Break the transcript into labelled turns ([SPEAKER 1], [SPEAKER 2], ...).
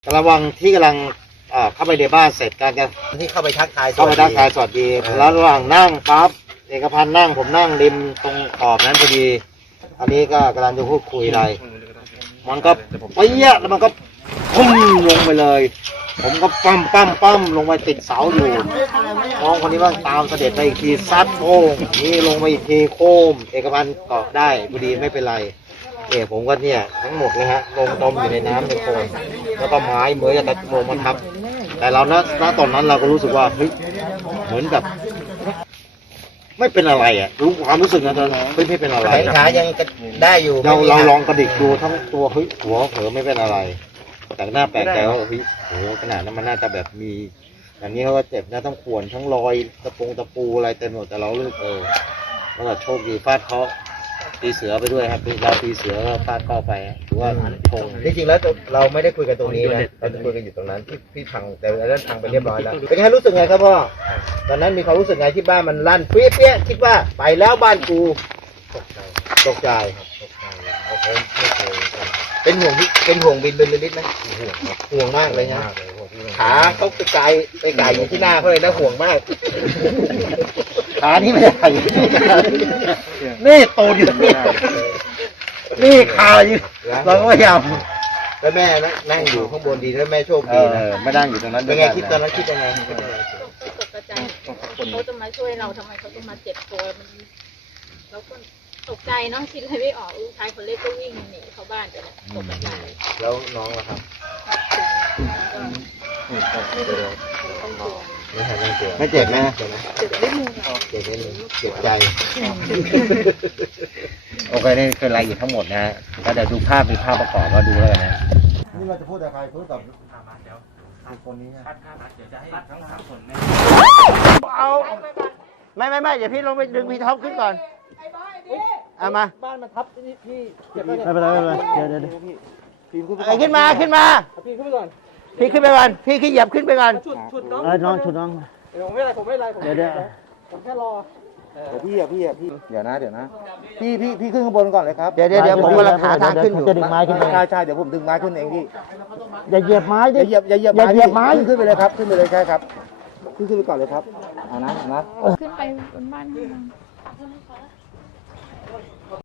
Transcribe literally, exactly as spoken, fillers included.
[SPEAKER 1] ระหว่างที่กำลังเข้าไปในบ้านเสร็จการจะ
[SPEAKER 2] ที่เข้าไปทักทาย
[SPEAKER 1] เข้าไปทักทายสวัสดีแล้วระหว่างนั่งปั๊บเอกพันธ์นั่งผมนั่งริมตรงขอบนั้นพอดีอันนี้ก็กำลังจะพูดคุยอะไรมันก็ไปเยอะแล้วมันก็พุ่มลงไปเลยผมก็ปั้มปั้มปั้มลงไปติดเสาอยู่น้องคนนี้ว่าตามเสด็จไปอีกทีซัดโค้งนี่ลงไปอีกทีโค้มเอกพันธ์เกาะได้พอดีไม่เป็นไรเนี่ยผมก็เนี่ยทั้งหมดเลยฮะลงจมอยู่ในน้ำในโคลนแล้วก็ไม้เหมือนจะลงมาทับแต่เราณณตอนนั้นเราก็รู้สึกว่าเฮ้ยเหมือนกับไม่เป็นอะไรอ่ะรู้ความรู้สึกนะตอนนั้นไม่เป็นอะไร
[SPEAKER 2] ขายังได้อยู่
[SPEAKER 1] เราเราลองกระดิกดูทั้งตัวเฮ้ยหัวเผลอไม่เป็นอะไรแต่หน้าแปลกใจว่าเฮ้ยโหขนาดนั้นมันน่าจะแบบมีอย่างนี้เขาก็เจ็บนะทั้งขวนทั้งรอยตะปูตะปูอะไรเต็มหมดแต่เราเลือกเออแล้วก็โชคดีฟาดเคาะตีเสือไปด้วยครับเราตีเสือก็ฟาดเข้าไปถือว่าชง
[SPEAKER 2] จริงๆแล้วเราไม่ได้คุยกันตรงนี้นะเราจะคุยกันอยู่ตรงนั้นที่พี่พังแต่เรื่องพังไปเรียบร้อยแล้วเป็นไงรู้สึกไงครับพ่อตอนนั้นมีความรู้สึกไงที่บ้านมันลั่นเปี้ยเปี้ยคิดว่าไปแล้วบ้านกูตกใจตกใจตกใจเขาไม่เคยเป็นห่วงที่เป็นห่วงบินเป็นลิตรนะห่วงห่วงมากเลยนะขาเขาไปไกลไปไกลอยู่ที่หน้าเขาเลยนะห่วงมาก
[SPEAKER 1] ขานี่ไม่ได้นี่โตอยู่นี่นี่ขาอยู่เราก็พยายาม
[SPEAKER 2] แล้วแม่นั่งอยู่ข้างบนดีแล้วแม่โชคดีนะ
[SPEAKER 1] ไม่นั่งอยู่ตรงนั้น
[SPEAKER 2] เป็นไงคิดตอนนั้นคิดยังไง
[SPEAKER 3] ตกใจเขาจะมาช่วยเราทำไมเขาต้องมาเจ็บตัวมันเราก็ตกใจน้องคิดอะไรไม่ออกลูกชายคนเล็กก็วิ่งหนีเข้าบ้านไปแล้วตกใจ
[SPEAKER 2] แล้วน้องล่ะครับไม่หายไม่เจ็บ
[SPEAKER 1] ไม่เจ็บนะ
[SPEAKER 3] เจ็บนิดนึง
[SPEAKER 2] เจ็บนิดนึงเจ็บใจ
[SPEAKER 1] โอเคนี่คือรายละเอียดทั้งหมดนะก็เดี๋ยวดูภาพมีภาพประกอบก็ดูแล้วกันนะนี่เราจะพูดอะไรพูดกับคนนี้นะเดี๋ยวจะให้ทั้งสามคนเอาไม่ไม่ไม่เดี๋ยวพี่ลงไปดึงพี่ท็อปขึ้นก่อนเอามา
[SPEAKER 2] บ้านมันทับพี่พี่
[SPEAKER 1] ไม่เป็นไรไม่เป็นไรเดี๋ยวเดี๋ยวพี่
[SPEAKER 2] พี่
[SPEAKER 1] ขึ้นมาขึ้นมา
[SPEAKER 2] พี่ขึ้นไปก่อน
[SPEAKER 1] พี่ขึ้นไปก่อนพี่ขึ้นเหยียบขึ้นไปก่อน
[SPEAKER 2] ชุดชุดน้อง
[SPEAKER 1] เออน้องชุดน้อง
[SPEAKER 2] ผมไม่ไรผมไม่ไรผม
[SPEAKER 1] เดี๋ยวเดี๋ยว
[SPEAKER 2] ผมแค่รอ
[SPEAKER 1] เดี๋ยวพี่อ่ะพี่อ่ะพี่เดี๋ยวนะเดี๋ยวนะพี่พี่พี่ขึ้นข้างบนก่อนเลยครับ
[SPEAKER 2] เดี๋ยวเดี๋ยวเดี๋ยวผมกำลังหาทางขึ้นอยู่
[SPEAKER 1] จะดึงไม้ขึ้นไป
[SPEAKER 2] ใช่ใช่เดี๋ยวผมดึงไม้ขึ้นเองพี่
[SPEAKER 1] อย่าเหยียบไม้ดิ
[SPEAKER 2] อย่าเหยียบอย่าเหยียบ
[SPEAKER 1] อย่าเหยียบไม้
[SPEAKER 2] ขึ้นไปเลยครับขึ้นไปเลยใช่ครับขึ้นขึ้นไปก่อนเลยครับเอานะนะ
[SPEAKER 3] ขึ้นไปบนบ้าน